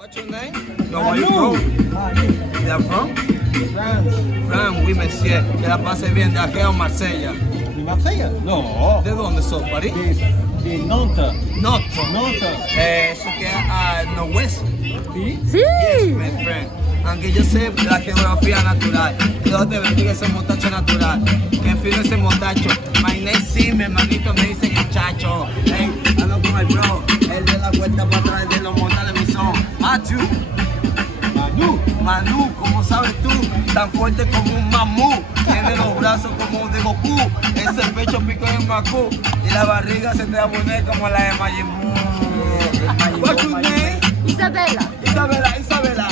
What's your name? No, where you from? You are from? France. France, oui, monsieur. Que la pase bien de aquí a Marsella. De Marseille? No. ¿De dónde sos, París? De Nantes. Nantes. Nantes. Eso queda al noroeste. Sí. Sí. Yes, my friend. Aunque yo sé la geografía natural. Dios te bendiga ese mostacho natural. Que fino ese mostacho. My name sí, mi hermanito me dice muchacho. Hey, ando con el bro. Él de la vuelta para atrás de los mortales mi son. Machu. Manu, ¿cómo sabes tú? Tan fuerte como un mamú. Tiene los brazos como de Goku. Ese pecho pico de Macu. Y la barriga se te va a poner como la de Majin Buu. What's your name? Isabella. Isabela, Isabela.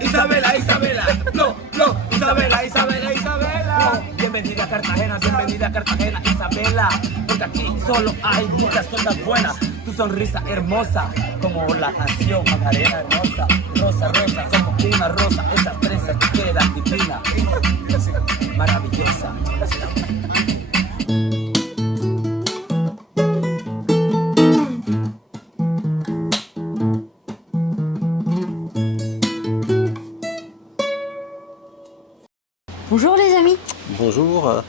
Isabela, Isabela. No, no. Isabela, Isabela, Isabela. Bienvenida a Cartagena, bienvenida a Cartagena, Isabela. Porque aquí solo hay muchas cosas buenas. Tu sonrisa hermosa, como la canción Macarena hermosa. Rosa, rosa, como una rosa. Esas trenzas que quedan divina, maravillosa. Bonjour les amis. Bonjour.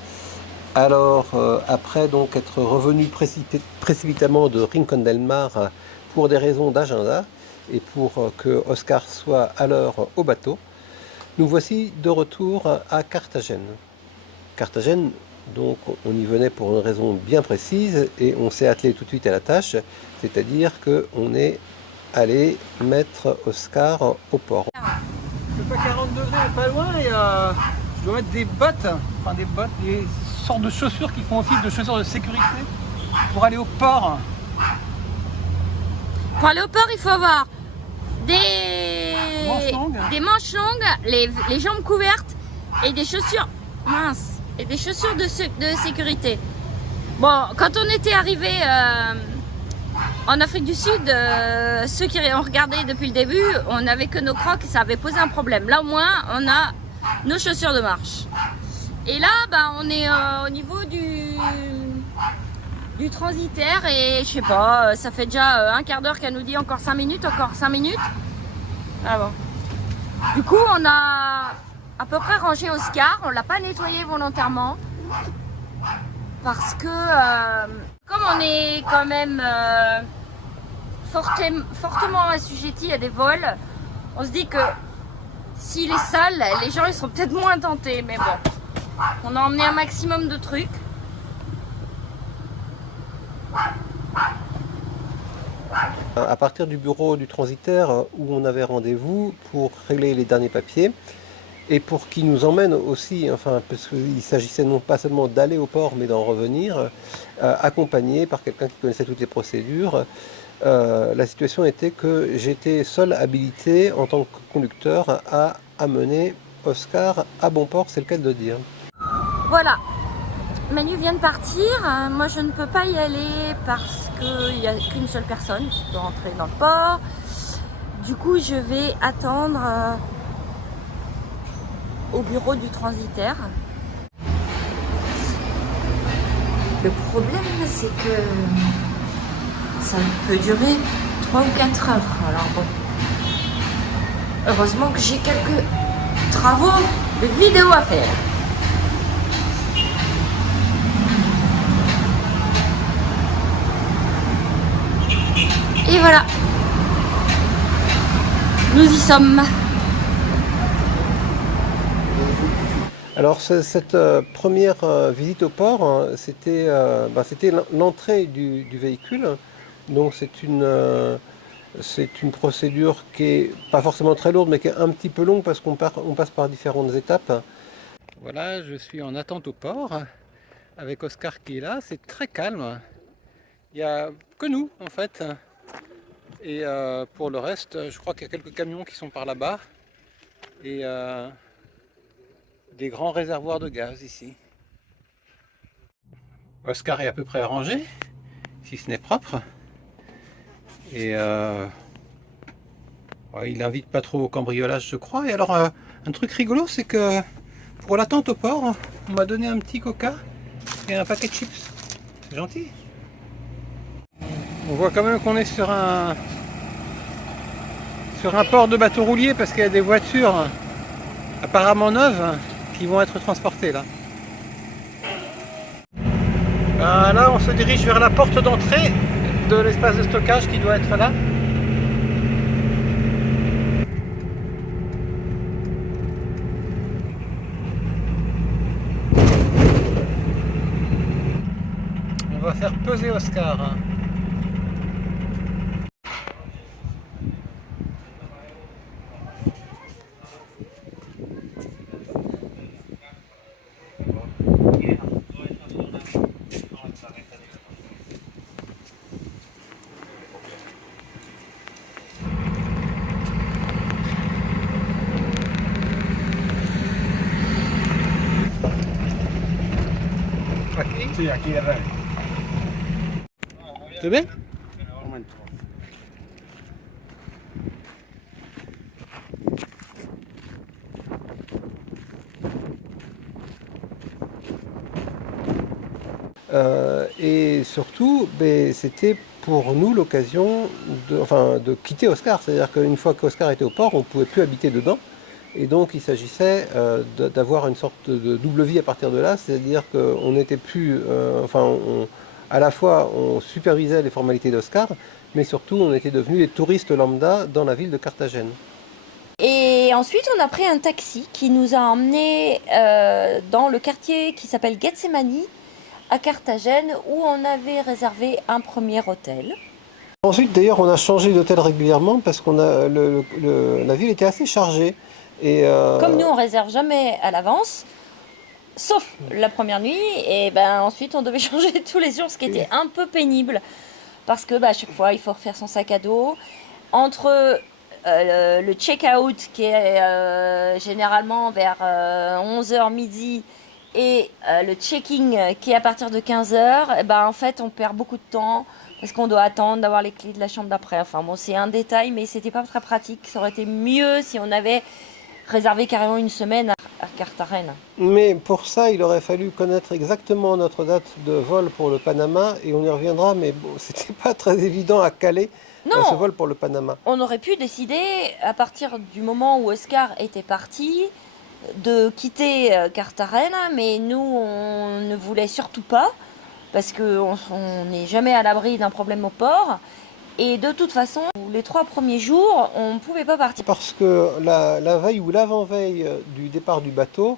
Alors, après donc être revenu précipitamment de Rincon del Mar pour des raisons d'agenda et pour que Oscar soit à l'heure au bateau, nous voici de retour à Carthagène. Carthagène, donc on y venait pour une raison bien précise et on s'est attelé tout de suite à la tâche, c'est-à-dire qu'on est allé mettre Oscar au port. C'est pas 40 degrés, pas loin, et je dois mettre des bottes, des sortes de chaussures qui font office de chaussures de sécurité pour aller au port. Pour aller au port, il faut avoir des manches longues, les jambes couvertes et des chaussures minces et des chaussures de sécurité. Bon, quand on était arrivé en Afrique du Sud, ceux qui ont regardé depuis le début, on n'avait que nos crocs et ça avait posé un problème. Là au moins, on a nos chaussures de marche. Et là, on est au niveau du transitaire et je sais pas, ça fait déjà un quart d'heure qu'elle nous dit encore 5 minutes, encore 5 minutes. Ah bon. Du coup, on a à peu près rangé Oscar, on l'a pas nettoyé volontairement parce que comme on est quand même fortement assujetti à des vols, on se dit que s'il est sale, les gens ils seront peut-être moins tentés, mais bon. On a emmené un maximum de trucs. À partir du bureau du transitaire où on avait rendez-vous pour régler les derniers papiers et pour qu'il nous emmène aussi, enfin parce qu'il s'agissait non pas seulement d'aller au port mais d'en revenir, accompagné par quelqu'un qui connaissait toutes les procédures. La situation était que j'étais seul habilité en tant que conducteur à amener Oscar à bon port, c'est le cas de le dire. Voilà, Manu vient de partir, moi je ne peux pas y aller parce qu'il n'y a qu'une seule personne qui peut rentrer dans le port. Du coup je vais attendre au bureau du transitaire. Le problème c'est que ça peut durer 3 ou 4 heures. Alors bon, heureusement que j'ai quelques travaux de vidéo à faire. Et voilà, nous y sommes. Alors cette première visite au port, hein, c'était l'entrée du véhicule. Donc c'est une procédure qui est pas forcément très lourde mais qui est un petit peu longue parce qu'on passe par différentes étapes. Voilà, je suis en attente au port avec Oscar qui est là, c'est très calme. Il n'y a que nous en fait. Et pour le reste, je crois qu'il y a quelques camions qui sont par là-bas et des grands réservoirs de gaz ici. Oscar est à peu près rangé, si ce n'est propre. Et ouais, il invite pas trop au cambriolage, je crois. Et alors, un truc rigolo, c'est que pour l'attente au port, on m'a donné un petit coca et un paquet de chips. C'est gentil. On voit quand même qu'on est sur sur un port de bateaux rouliers parce qu'il y a des voitures apparemment neuves qui vont être transportées là. Là, on se dirige vers la porte d'entrée de l'espace de stockage qui doit être là. On va faire peser Oscar. Sí, aquí de red. C'est bien? Un momento. Et surtout, ben, c'était pour nous l'occasion de quitter Oscar. C'est-à-dire qu'une fois qu'Oscar était au port, on ne pouvait plus habiter dedans. Et donc il s'agissait d'avoir une sorte de double vie à partir de là. C'est-à-dire qu'on n'était plus... à la fois, on supervisait les formalités d'Oscar, mais surtout, on était devenus des touristes lambda dans la ville de Carthagène. Et ensuite, on a pris un taxi qui nous a emmenés dans le quartier qui s'appelle Gethsemane, à Carthagène, où on avait réservé un premier hôtel. Ensuite, d'ailleurs, on a changé d'hôtel régulièrement parce qu'on a la ville était assez chargée. Et Comme nous, on réserve jamais à l'avance, sauf la première nuit, et ben ensuite, on devait changer tous les jours, ce qui était un peu pénible, parce que à chaque fois, il faut refaire son sac à dos. Entre le check-out qui est généralement vers 11h midi et le check-in qui est à partir de 15h, et ben en fait on perd beaucoup de temps parce qu'on doit attendre d'avoir les clés de la chambre d'après. Enfin bon, c'est un détail, mais c'était pas très pratique. Ça aurait été mieux si on avait réservé carrément une semaine à Carthagène. Mais pour ça, il aurait fallu connaître exactement notre date de vol pour le Panama, et on y reviendra, mais bon, c'était pas très évident à caler ce vol pour le Panama. On aurait pu décider, à partir du moment où Oscar était parti, de quitter Carthagène, mais nous, on ne voulait surtout pas, parce qu'on n'est jamais à l'abri d'un problème au port. Et de toute façon, les 3 premiers jours, on ne pouvait pas partir. Parce que la veille ou l'avant-veille du départ du bateau,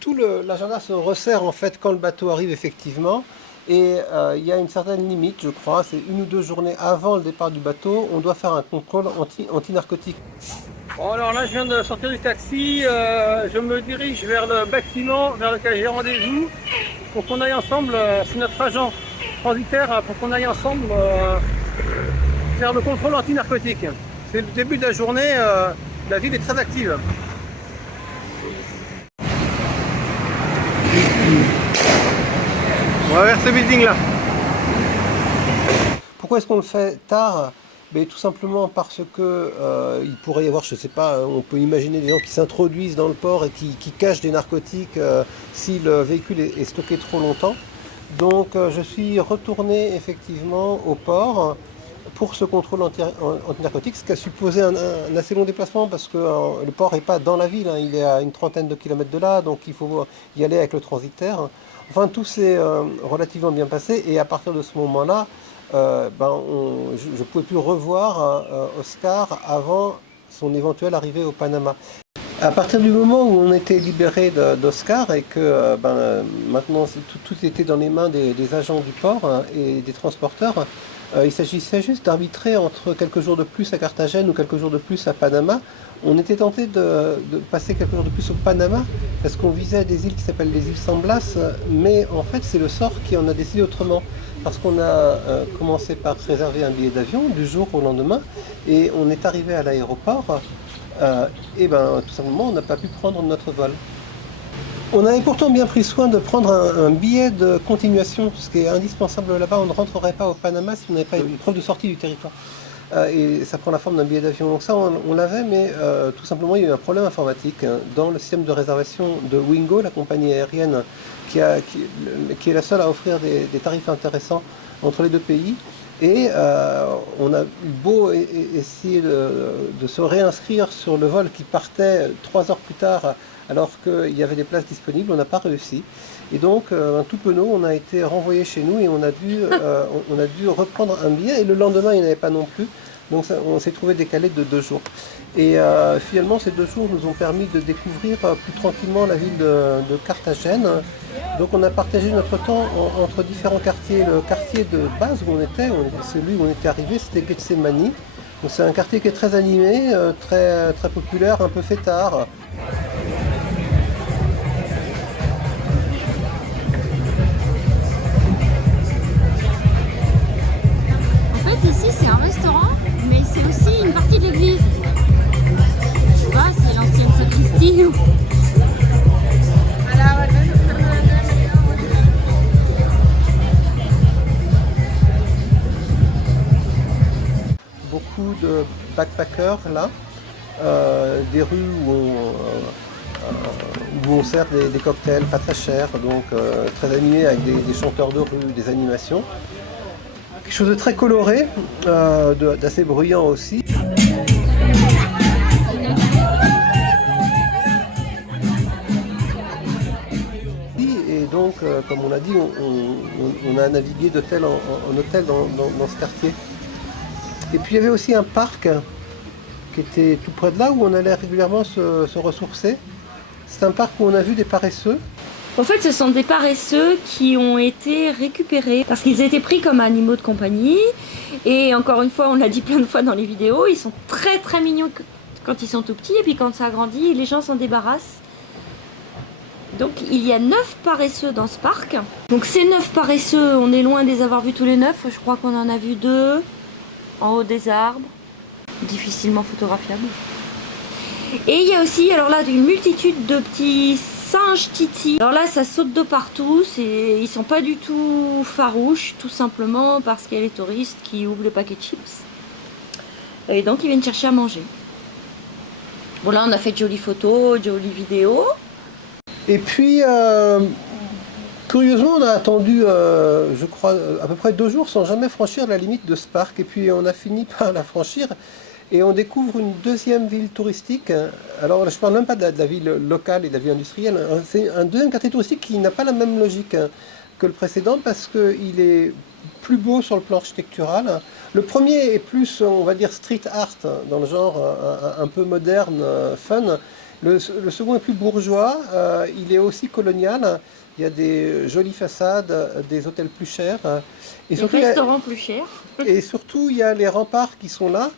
tout l'agenda se resserre en fait quand le bateau arrive effectivement. Et il y a une certaine limite, je crois, c'est 1 ou 2 journées avant le départ du bateau, on doit faire un contrôle anti-narcotique. Bon, alors là, je viens de sortir du taxi, je me dirige vers le bâtiment vers lequel j'ai rendez-vous pour qu'on aille ensemble, c'est notre agent transitaire, pour qu'on aille ensemble faire le contrôle anti-narcotique. C'est le début de la journée, la ville est très active. On va vers ce building là. Pourquoi est-ce qu'on le fait tard? Mais tout simplement parce que il pourrait y avoir, je sais pas, on peut imaginer des gens qui s'introduisent dans le port et qui cachent des narcotiques si le véhicule est stocké trop longtemps. Donc je suis retourné effectivement au port pour ce contrôle anti-narcotique, ce qui a supposé un assez long déplacement parce que le port n'est pas dans la ville, hein, il est à une trentaine de kilomètres de là, donc il faut y aller avec le transitaire. Enfin, tout s'est relativement bien passé, et à partir de ce moment-là, je ne pouvais plus revoir Oscar avant son éventuelle arrivée au Panama. À partir du moment où on était libéré d'Oscar et que maintenant tout était dans les mains des agents du port et des transporteurs, il s'agissait juste d'arbitrer entre quelques jours de plus à Carthagène ou quelques jours de plus à Panama. On était tenté de passer quelques jours de plus au Panama parce qu'on visait des îles qui s'appellent les îles San Blas, mais en fait c'est le sort qui en a décidé autrement. Parce qu'on a commencé par réserver un billet d'avion du jour au lendemain, et on est arrivé à l'aéroport, tout simplement on n'a pas pu prendre notre vol. On avait pourtant bien pris soin de prendre un billet de continuation, ce qui est indispensable là-bas. On ne rentrerait pas au Panama si on n'avait pas une preuve de sortie du territoire. Et ça prend la forme d'un billet d'avion. Donc ça, on l'avait, mais tout simplement, il y a eu un problème informatique dans le système de réservation de Wingo, la compagnie aérienne qui est la seule à offrir des tarifs intéressants entre les deux pays. Et on a eu beau essayer de se réinscrire sur le vol qui partait 3 heures plus tard, alors qu'il y avait des places disponibles, on n'a pas réussi. Et donc, un tout penaud, on a été renvoyé chez nous et on a dû reprendre un billet. Et le lendemain, il n'y en avait pas non plus. Donc, on s'est trouvé décalé de 2 jours. Et finalement, ces 2 jours nous ont permis de découvrir plus tranquillement la ville de Carthagène. Donc, on a partagé notre temps entre différents quartiers. Le quartier de base où on était, celui où on était arrivé, c'était Getsemani. C'est un quartier qui est très animé, très, très populaire, un peu fêtard. Ici c'est un restaurant, mais c'est aussi une partie de l'église. Tu vois, c'est l'ancienne sacristie. Beaucoup de backpackers là, des rues où on sert des cocktails pas très chers, donc très animés avec des chanteurs de rue, des animations. Quelque chose de très coloré, d'assez bruyant aussi. Et donc, comme on l'a dit, on a navigué d'hôtel en hôtel dans ce quartier. Et puis il y avait aussi un parc qui était tout près de là où on allait régulièrement se ressourcer. C'est un parc où on a vu des paresseux. En fait, ce sont des paresseux qui ont été récupérés parce qu'ils étaient pris comme animaux de compagnie. Et encore une fois, on l'a dit plein de fois dans les vidéos, ils sont très très mignons quand ils sont tout petits. Et puis quand ça grandit, les gens s'en débarrassent. Donc il y a 9 paresseux dans ce parc. Donc ces 9 paresseux, on est loin de les avoir vus tous les 9. Je crois qu'on en a vu 2 en haut des arbres. Difficilement photographiables. Et il y a aussi, alors là, une multitude de petits singes titi. Alors là, ça saute de partout, ils sont pas du tout farouches, tout simplement parce qu'il y a les touristes qui ouvrent le paquet de chips. Et donc, ils viennent chercher à manger. Bon, là, on a fait de jolies photos, de jolies vidéos. Et puis, curieusement, on a attendu, je crois, à peu près 2 jours sans jamais franchir la limite de ce parc. Et puis, on a fini par la franchir. Et on découvre une deuxième ville touristique. Alors, je ne parle même pas de la ville locale et de la ville industrielle. C'est un deuxième quartier touristique qui n'a pas la même logique que le précédent parce qu'il est plus beau sur le plan architectural. Le premier est plus, on va dire, street art, dans le genre un peu moderne, fun. Le second est plus bourgeois. Il est aussi colonial. Il y a des jolies façades, des hôtels plus chers. Et surtout, des restaurants plus chers. Et surtout, il y a les remparts qui sont là.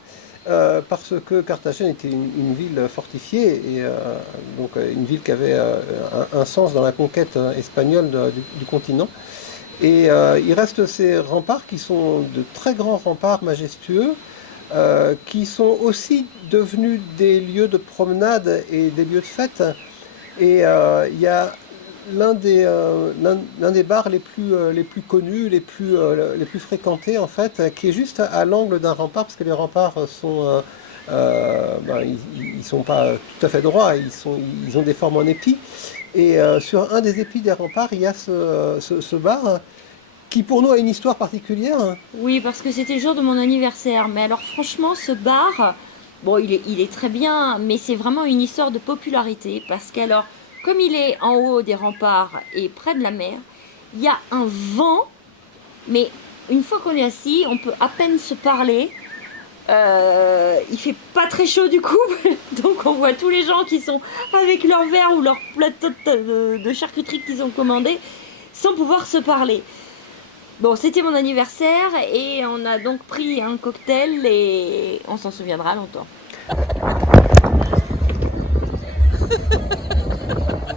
Parce que Carthagène était une ville fortifiée et donc une ville qui avait un sens dans la conquête espagnole du continent. Et il reste ces remparts qui sont de très grands remparts majestueux, qui sont aussi devenus des lieux de promenade et des lieux de fête. Et il y a l'un des bars les plus connus, les plus fréquentés en fait, qui est juste à l'angle d'un rempart, parce que les remparts sont, ils sont pas tout à fait droits, ils ont des formes en épis. Et sur un des épis des remparts, il y a ce bar qui pour nous a une histoire particulière. Oui, parce que c'était le jour de mon anniversaire. Mais alors franchement, ce bar, bon, il est très bien, mais c'est vraiment une histoire de popularité, parce qu'alors, comme il est en haut des remparts et près de la mer, il y a un vent, mais une fois qu'on est assis, on peut à peine se parler. Il fait pas très chaud du coup, donc on voit tous les gens qui sont avec leur verre ou leur plateau de charcuterie qu'ils ont commandé, sans pouvoir se parler. Bon, c'était mon anniversaire et on a donc pris un cocktail et on s'en souviendra longtemps.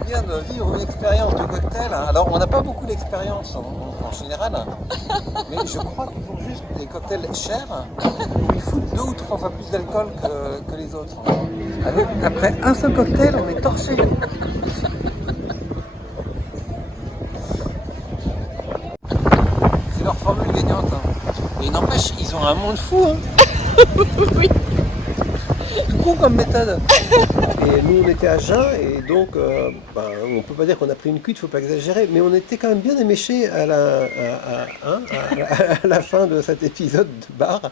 On vient de vivre une expérience de cocktail. Alors, on n'a pas beaucoup d'expérience en général, mais je crois qu'ils font juste des cocktails chers où ils foutent 2 ou 3 fois plus d'alcool que les autres. Après un seul cocktail, on est torché. C'est leur formule gagnante. Et il n'empêche, ils ont un monde fou. Oui. Tout con comme méthode. Et nous on était à jeun et Donc, on ne peut pas dire qu'on a pris une cuite, il ne faut pas exagérer, mais on était quand même bien éméchés à la fin de cet épisode de bar,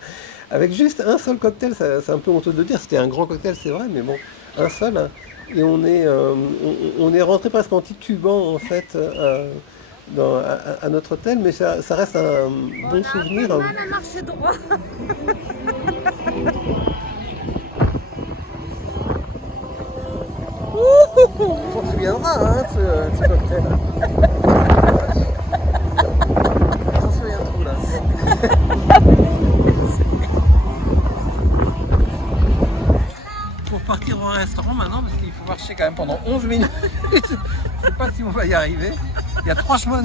avec juste un seul cocktail. C'est un peu honteux de le dire, c'était un grand cocktail, c'est vrai, mais bon, un seul. Hein. Et on est rentré presque en titubant, en fait, à notre hôtel, mais ça reste un bon souvenir. On a marché droit. On se souviendra, hein, de ce cocktail. On s'en souvient trop, là. Pour partir au restaurant maintenant, parce qu'il faut marcher quand même pendant 11 minutes. Je ne sais pas si on va y arriver. Il y a 3 chemins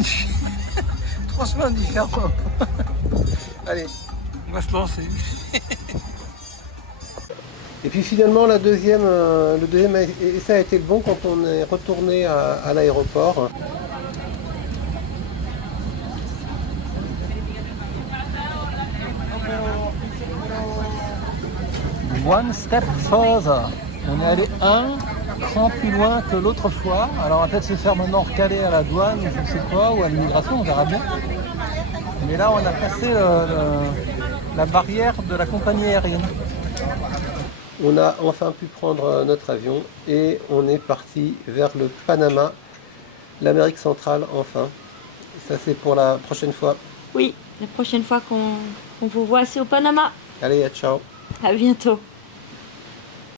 différents. Allez, on va se lancer. Et puis finalement, le deuxième essai a été le bon quand on est retourné à l'aéroport. One step further. On est allé un cran plus loin que l'autre fois. Alors on va peut-être se faire maintenant recaler à la douane, ou je ne sais quoi, ou à l'immigration, on verra bien. Mais là, on a passé la barrière de la compagnie aérienne. On a enfin pu prendre notre avion et on est parti vers le Panama, l'Amérique centrale enfin. Ça c'est pour la prochaine fois. Oui, la prochaine fois qu'on vous voit, c'est au Panama. Allez, ciao. À bientôt.